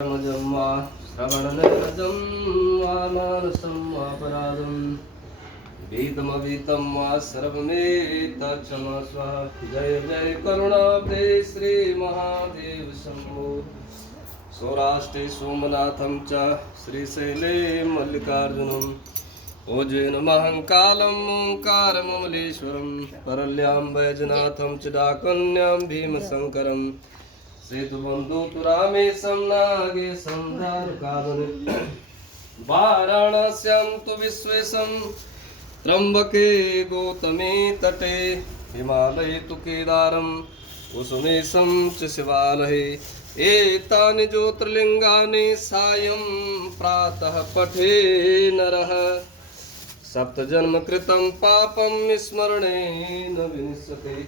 कर्मजं वा श्रवणनैरजं वा मानसं वापराधं वीतमवीतं वा सर्वमेतत्क्षमस्व। जय जय करुणाब्धे श्री महादेव शम्भो। सौराष्ट्रे सोमनाथं च श्रीशैले मल्लिकार्जुनं ओजेन महङ्कालं ओङ्कारममलेश्वरं परल्यां वैजनाथं च डाकन्यां भीमशङ्करम् सेतुबन्धु तु रामेशं नागेशं दारुकावने वाराणस्यां तु विश्वेशं त्र्यम्बके गौतमे तटे हिमालये तु केदारं कुसुमेशं च शिवालये एतानि ज्योतिर्लिङ्गानि सायं प्रातः पठे नरः सप्तजन्मकृतं पापं स्मरणेन विनिश्यते।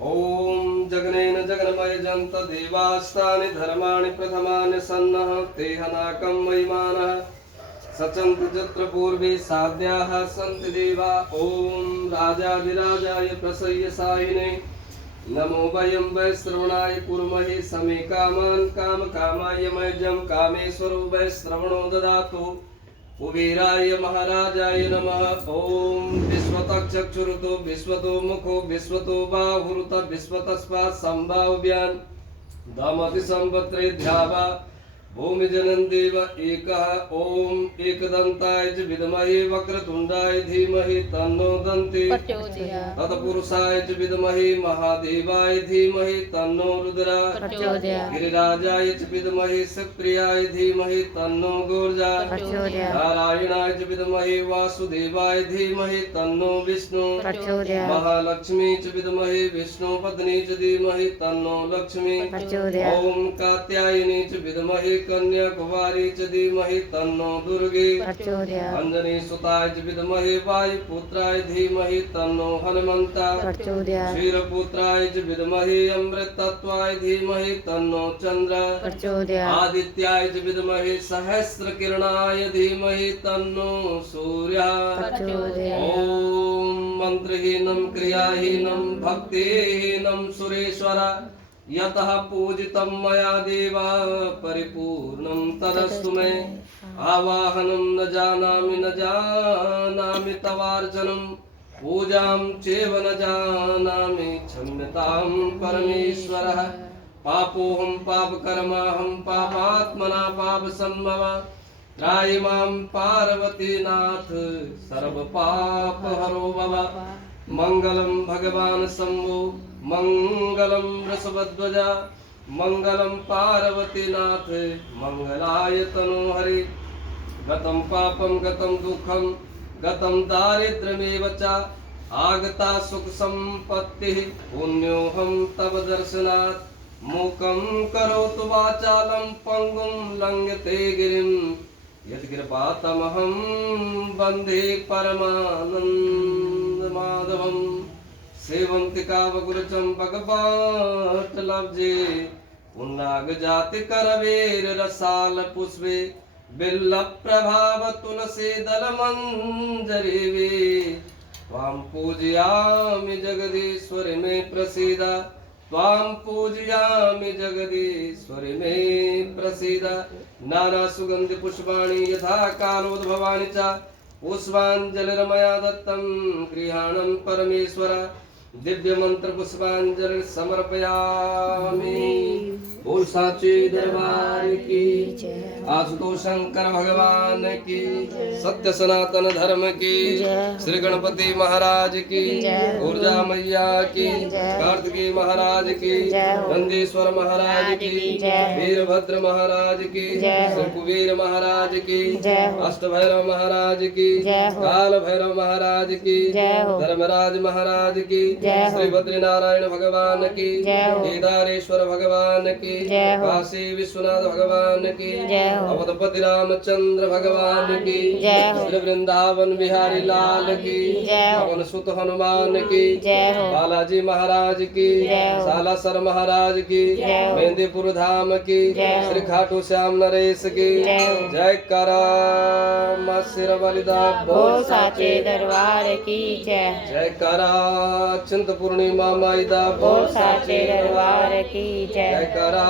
ओम जगनेन जगन्मय जंत देवास्तानि धर्माणि प्रथमानि सन्नः तेहनाकं महिमानः सचन्त जत्र पूर्वे साध्याः सन्ति देवा। ओम राजाधिराजाय प्रसह्य साहिने नमो वयं वै श्रवणाय कुर्महे समे कामान् कामकामाय मयजं कामेश्वरो वै श्रवणो ददातु कुबेराय महाराजाय नमः। ओम विश्वतः चक्षुरुतो विश्वतो मुखो विश्वतो बाहुरुत विश्वतस्मात् संभाव्यान् दमति संवत्रे ध्यावा भूमि जनन देव एकः। ओम एकदन्ताय च विद्महे वक्रतुण्डाय धीमहि तन्नो दन्ति तत्पुरुषाय च विद्महे महादेवाय धीमहि तन्नो रुद्रः गिरिराजाय च विद्महे शिवप्रियाय धीमहि तन्नो गोर्जा नारायणाय च विद्महे वासुदेवाय धीमहि तन्नो विष्णु महालक्ष्मी च विद्महे विष्णुपत्नी च धीमहि तन्नो लक्ष्मी। ओम कात्यायनी च विद्महे कन्या कुमारी च धीमहि तन्नो दुर्गे अंजनी सुताय च विद्महे वायुपुत्राय धीमहि तन्नो हनुमंता क्षीरपुत्राय च विद्महे अमृतत्वाय धीमहि तन्नो चंद्र आदित्याय च विद्महे सहस्रकिरणाय धीमहि तन्नो सूर्यः। ओम मंत्रहीनं क्रियाहीनं भक्तिहीनं सुरेश्वर यतः पूजितं मया देवा परिपूर्णं तदस्तु मे। आवाहनं न जानामि तवार्चनं पूजां चैव न जानामि क्षम्यतां परमेश्वरः। पापोऽहं पापकर्माहं पापात्मना पापसम्भव त्राहि मां पार्वतीनाथ सर्वपापहरो भव। मंगलं भगवान् शम्भो मंगलं वृषभध्वजा मंगलं पार्वतीनाथ मंगलाय तनोहरि। गतं पापं गतं दुःखं गतं दारिद्र्यमेव च आगता सुख संपत्तिः पुण्योऽहं तव दर्शनात्। मूकं करोतु वाचालं पङ्गुं लङ्घयते गिरिं यत्कृपातमहं वन्दे परमानन्दमाधवम्। सेवन्तिकावगुरुचम्पकपाटलब्जे पुन्नागजातिकरवेर रसाल पुष्पे बिल्लप्रभाव तुलसी दलमञ्जरीवे। त्वां पूजयामि जगदीश्वरि मे प्रसीद त्वां पूजयामि जगदीश्वरि मे प्रसीद। नाना सुगन्धि पुष्पाणि यथा कालोद्भवानि च पुष्पाञ्जलिर्मया दत्तं गृहाणं परमेश्वर। दिव्य मंत्र पुष्पांजलि समर्पयामि। बोल साचे दरबार की आशुतोष शंकर भगवान की सत्य सनातन धर्म की श्री गणपति महाराज की ऊर्जा मैया की कार्तिकेय महाराज की नंदीश्वर महाराज की वीरभद्र महाराज की श्री कुबेर महाराज की अष्टभैरव महाराज की काल भैरव महाराज की धर्मराज महाराज की श्री बद्रीनारायण भगवान की केदारेश्वर भगवान की काशी विश्वनाथ भगवान की हो। अवधपति रामचंद्र भगवान की जय हो। श्री वृंदावन बिहारी लाल की जय हो। पवन सुत हनुमान की जय हो। बालाजी महाराज की जय हो। सालासर महाराज की जय हो। मेहंदीपुर धाम की जय हो। श्री खाटू श्याम नरेश की जय हो। जय करा मां सिर बलिदा बोल साचे दरबार की जय। जय करा चिंतपूर्णिमा माईदा बोल साचे दरबार की जय जय। करा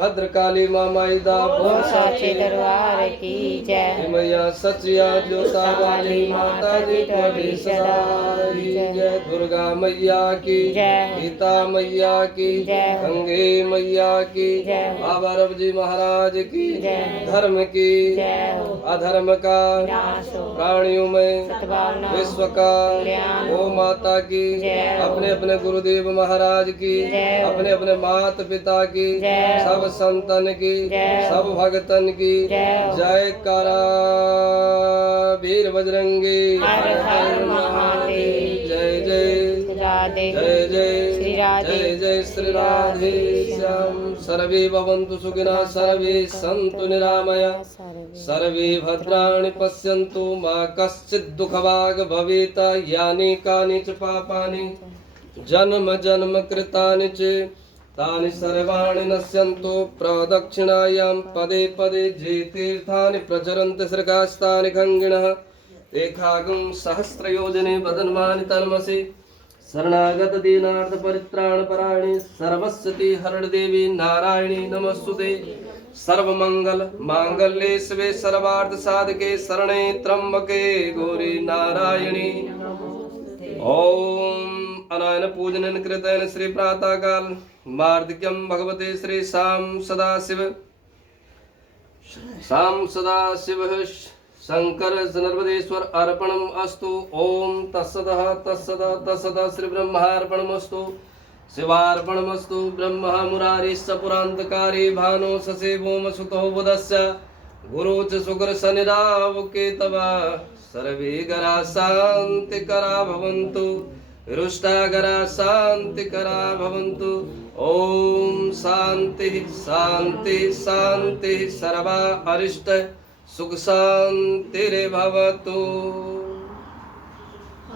भद्रकाली माईदा बोल साचे दरबार की जय। मैया सचिया जोता वाली माता जी ਤੁਹਾਡੀ सदाई जय दुर्गा मैया की जय। गीता मैया की जय। गंगे मैया की जय। बाबा रब जी महाराज की जय। धर्म की जय हो। अधर्म का नाश हो। प्राणियों में सद्भावना विश्व का कल्याण ओ माता की जय हो। अपने अपने गुरुदेव महाराज की जय हो। अपने अपने माता पिता की जय हो। सब संतन की जय हो। सब भगतन की जय हो। जय करा वीर बजरंगी हर हर महादेव। जय जय राधे जय जय श्री राधे जय जय श्री राधे श्याम सर्वे भवन्तु सुखिनः सर्वे सन्तु निरामया सर्वे भद्राणि पश्यन्तु मा कश्चित् दुःखभाग् भवेत् यानि कानि च पापानि जन्म जन्म कृतानि च तानि सर्वाणि नश्यन्तु प्रदक्षिणायां पदे पदे जे तीर्थानि प्रचरन्ति श्रीकास्तानि खङ्गिणः रेखागं सहस्रयोजने वदन्मानि तन्मसि शरणागत दीनार्थ परित्राण परायणे सर्वस्वती हरण देवी नारायणी नमस्तुते सर्वमंगल मांगल्ये शिवे सर्वार्थ साधके शरणे त्र्यंबके गौरी नारायणी ओम अनायन पूजन कृतेन श्री प्रातः काल मार्दिक्यम भगवते श्री शाम सदाशिव शंकर नर्मदेश्वर अर्पणम अस्तु ओम तत्सदः तत्सदः तत्सदः श्री ब्रह्मार्पणमस्तु शिवार्पणमस्तु ब्रह्म मुरारिश्च पुरान्तकारी भानो ससेवोम सुतो बुधस्य गुरु च सुकर शनिरावकेतवा सर्वे गरा शान्तिकरा भवन्तु रुष्टागरा शान्तिकरा भवन्तु ओम शांति शांति शांति सर्वा अरिष्ट सुख शांतिर्भवतु।